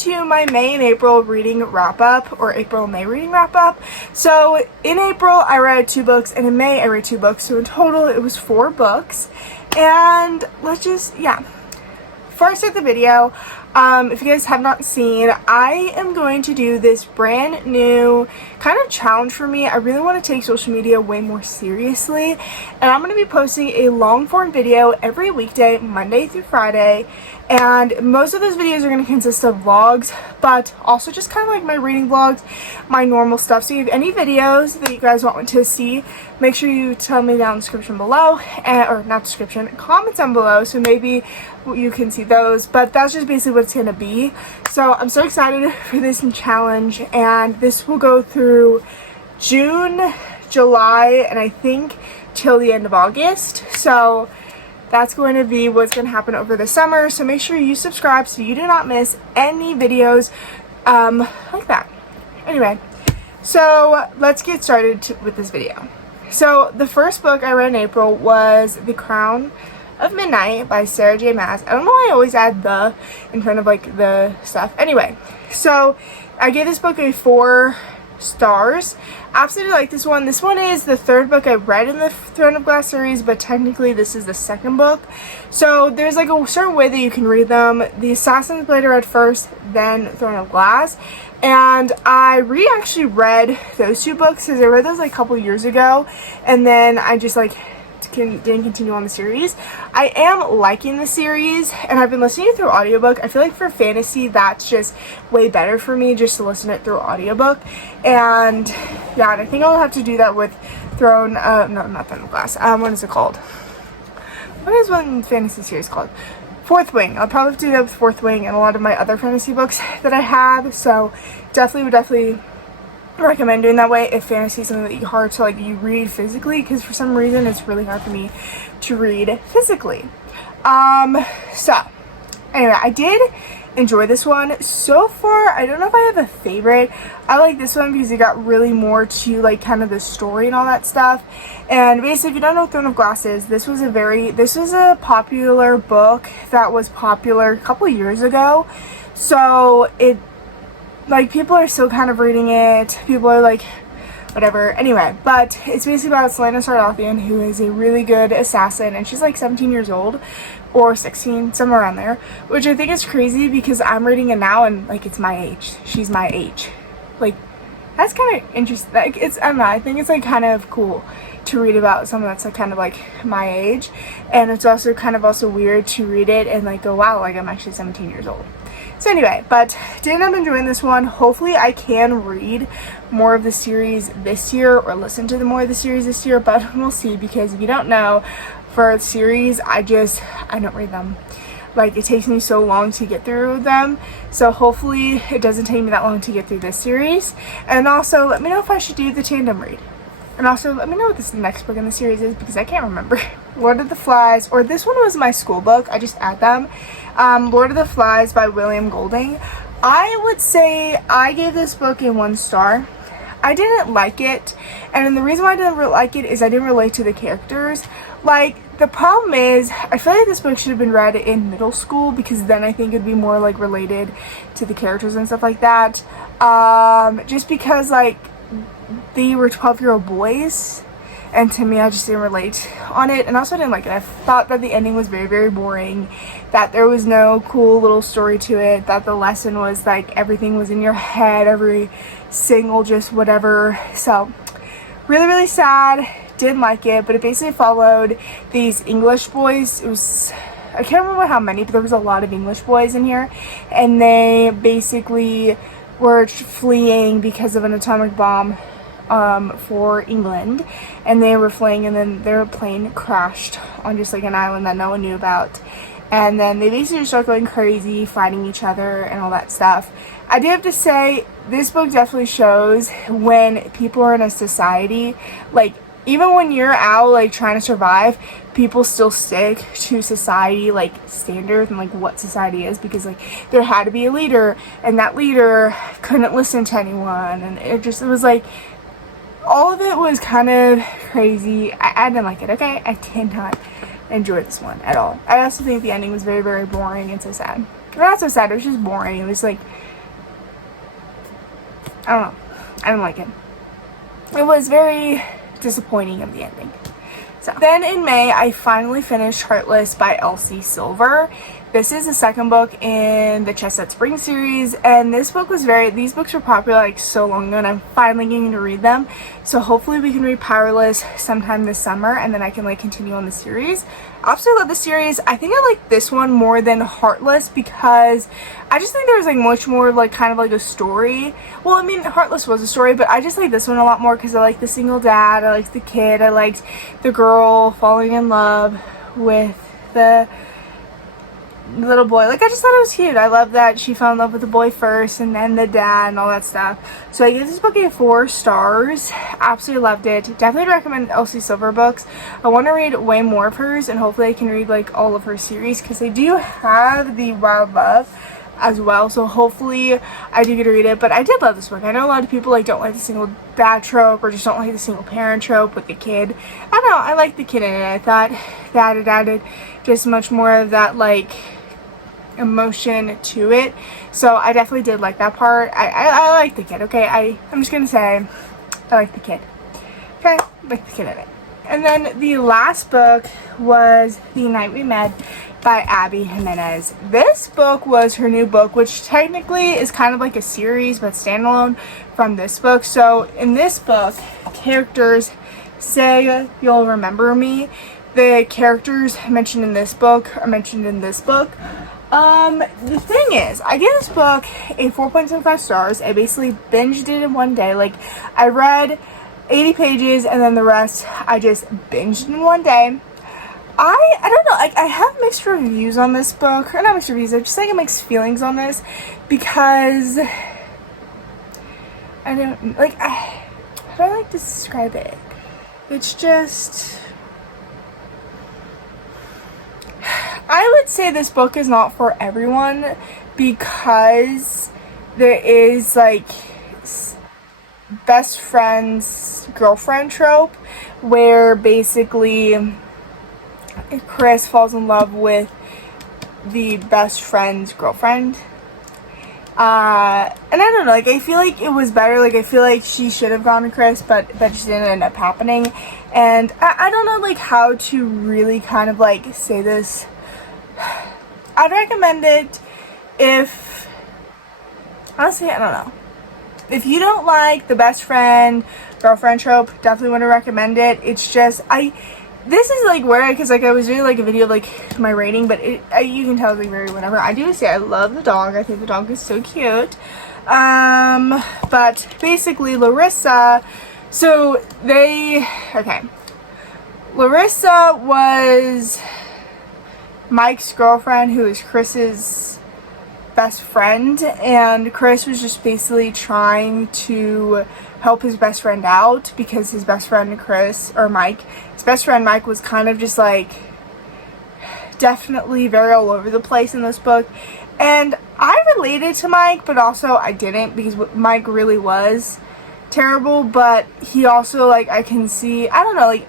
to my May and April reading wrap-up, or April-May reading wrap-up. So in April, I read 2 books, and in May, I read 2 books. So in total, it was 4 books. And let's just, before I start the video, if you guys have not seen, I am going to do this brand new kind of challenge for me. I really want to take social media way more seriously, and I'm going to be posting a long form video every weekday, Monday through Friday, and most of those videos are going to consist of vlogs, but also just kind of like my reading vlogs, my normal stuff. So if you have any videos that you guys want to see, make sure you tell me down in the description below, or not description, comments down below, so maybe you can see those. But that's just basically what it's going to be. So I'm so excited for this challenge, and this will go through June, July, and I think till the end of August. So that's going to be what's going to happen over the summer. So make sure you subscribe so you do not miss any videos like that. Anyway, so let's get started with this video. So the first book I read in April was The Crown of Midnight by Sarah J. Maas. I don't know why I always add the in front of like the stuff. Anyway, so I gave this book a 4 stars. Absolutely like this one. This one is the 3rd book I read in the Throne of Glass series, but technically this is the 2nd book. So there's like a certain way that you can read them. The Assassin's Blade I read first, then Throne of Glass. And I actually read those 2 books because I read those like a couple years ago, and then I just like didn't continue on the series. I am liking the series, and I've been listening to it through audiobook. I feel like for fantasy, that's just way better for me, just to listen to it through audiobook. And yeah, and I think I'll have to do that with no, not Throne of Glass. What is it called? What is one fantasy series called? Fourth Wing. I'll probably do that with Fourth Wing and a lot of my other fantasy books that I have. So definitely recommend doing that way if fantasy is something that hard to like you read physically, because for some reason it's really hard for me to read physically. So anyway, I did enjoy this one so far. I don't know if I have a favorite. I like this one because it got really more to like kind of the story and all that stuff. And basically, if you don't know what Throne of Glass is, this was a popular book that was popular a couple years ago. So it, like, people are still kind of reading it. People are like, whatever. Anyway, but it's basically about Selena Sardathian, who is a really good assassin, and she's like 17 years old, or 16, somewhere around there, which I think is crazy because I'm reading it now and like it's my age. She's my age. Like, that's kind of interesting. Like, I don't know, I think it's like kind of cool to read about someone that's like kind of like my age, and it's also kind of also weird to read it and like go, wow, like I'm actually 17 years old. So anyway, but did end up enjoying this one. Hopefully I can read more of the series this year, or listen to more of the series this year, but we'll see, because if you don't know, for the series, I don't read them. Like, it takes me so long to get through them, so hopefully it doesn't take me that long to get through this series. And also, let me know if I should do the tandem read. And also, let me know what this next book in the series is, because I can't remember. Lord of the Flies, or this one was my school book, I just add them. Lord of the Flies by William Golding. I would say I gave this book a 1 star. I didn't like it, and the reason why I didn't really like it is I didn't relate to the characters. Like, the problem is, I feel like this book should have been read in middle school, because then I think it'd be more like related to the characters and stuff like that. Just because like they were 12-year-old boys, and to me, I just didn't relate on it, and also I didn't like it. I thought that the ending was very, very boring, that there was no cool little story to it, that the lesson was like everything was in your head, every single just whatever. So really, really sad. Didn't like it, but it basically followed these English boys. It was, I can't remember how many, but there was a lot of English boys in here, and they basically were fleeing because of an atomic bomb for England, and they were fleeing, and then their plane crashed on just like an island that no one knew about, and then they basically started going crazy, fighting each other and all that stuff. I do have to say, this book definitely shows when people are in a society, like, even when you're out like trying to survive, people still stick to society like standards and like what society is, because like there had to be a leader, and that leader couldn't listen to anyone, and it was like all of it was kind of crazy. I didn't like it, okay? I did not enjoy this one at all. I also think the ending was very, very boring and so sad. Well, not so sad, it was just boring. It was like, I don't know. I didn't like it. It was very disappointing in the ending. So then in May, I finally finished Heartless by Elsie Silver. This is the second book in the Chestnut Spring series, and these books were popular like so long ago, and I'm finally getting to read them. So hopefully we can read Powerless sometime this summer, and then I can like continue on the series. I absolutely love the series. I think I like this one more than Heartless because I just think there's like much more like kind of like a story. Well, I mean, Heartless was a story, but I just like this one a lot more because I like the single dad, I liked the kid, I liked the girl falling in love with the little boy. Like, I just thought it was cute. I love that she fell in love with the boy first and then the dad and all that stuff. So I gave this book a 4 stars. Absolutely loved it. Definitely recommend Elsie Silver books. I want to read way more of hers, and hopefully I can read like all of her series because they do have the Wild Love as well, so hopefully I do get to read it. But I did love this book. I know a lot of people like don't like the single dad trope or just don't like the single parent trope with the kid. I don't know, I like the kid in it. I thought that it added just much more of that like emotion to it, so I definitely did like that part. I like the kid, okay? I'm just gonna say I like the kid, okay? I like the kid in it. And then the last book was The Night We Met by Abby Jimenez. This book was her new book, which technically is kind of like a series but standalone from this book. So in this book, characters say You'll Remember Me. The characters mentioned in this book are mentioned in this book. The thing is, I gave this book a 4.75 stars. I basically binged it in one day. Like, I read 80 pages and then the rest I just binged in one day. I don't know, like, I have mixed reviews on this book, or not mixed reviews, I just like mixed feelings on this because I don't, like, how do I like to describe it? It's just, I would say this book is not for everyone because there is like best friend's girlfriend trope where basically Chris falls in love with the best friend's girlfriend. And I don't know, like, I feel like it was better, like, I feel like she should have gone to Chris, but that just didn't end up happening. And I don't know, like, how to really kind of, like, say this. I'd recommend it if, honestly, I don't know. If you don't like the best friend, girlfriend trope, definitely want to recommend it. It's just, this is like where because like I was doing like a video of like my rating, but you can tell it's like very whatever. I do say I love the dog. I think the dog is so cute. But basically Larissa, Larissa was Mike's girlfriend, who is Chris's best friend, and Chris was just basically trying to help his best friend out because his best friend his best friend Mike was kind of just like definitely very all over the place in this book. And I related to Mike, but also I didn't, because Mike really was terrible, but he also, like, I can see, I don't know, like,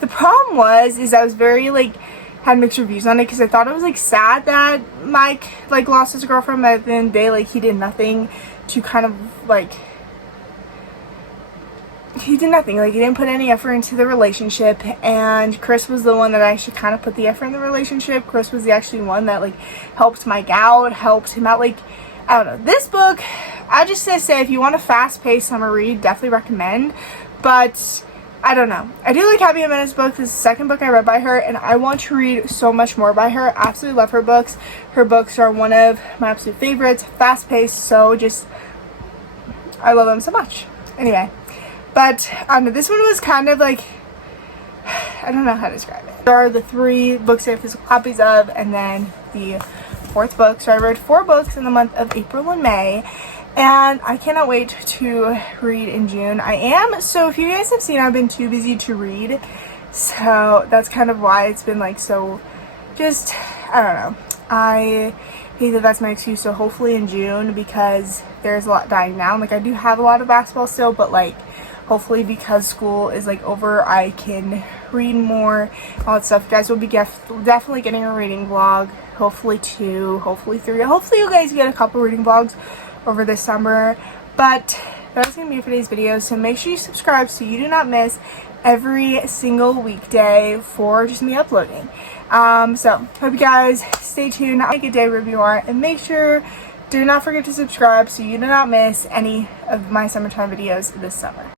the problem is I was very, like, had mixed reviews on it, because I thought it was, like, sad that Mike, like, lost his girlfriend, but at the end of the day, like, he did nothing to kind of, like, he did nothing, like, he didn't put any effort into the relationship, and Chris was the one that actually kind of put the effort in the relationship. Chris was the actually one that, like, helped Mike out, helped him out, like, I don't know. This book, I just say if you want a fast-paced summer read, definitely recommend, but I don't know. I do like Abby Jimenez's book. This is the second book I read by her, and I want to read so much more by her. I absolutely love her books. Her books are one of my absolute favorites, fast-paced, so just, I love them so much. Anyway. But this one was kind of like, I don't know how to describe it. There are the 3 books I have physical copies of, and then the 4th book. So I read 4 books in the month of April and May, and I cannot wait to read in June. So if you guys have seen, I've been too busy to read, so that's kind of why it's been like so, just, I don't know. I think that that's my excuse. So hopefully in June, because there's a lot dying down. Like, I do have a lot of basketball still, but like, hopefully because school is like over, I can read more, all that stuff. You guys will be definitely getting a reading vlog, hopefully 2, hopefully 3. Hopefully you guys get a couple reading vlogs over this summer. But that's going to be it for today's video. So make sure you subscribe so you do not miss every single weekday for just me uploading. So hope you guys stay tuned. Have a good day wherever you are. And make sure, do not forget to subscribe so you do not miss any of my summertime videos this summer.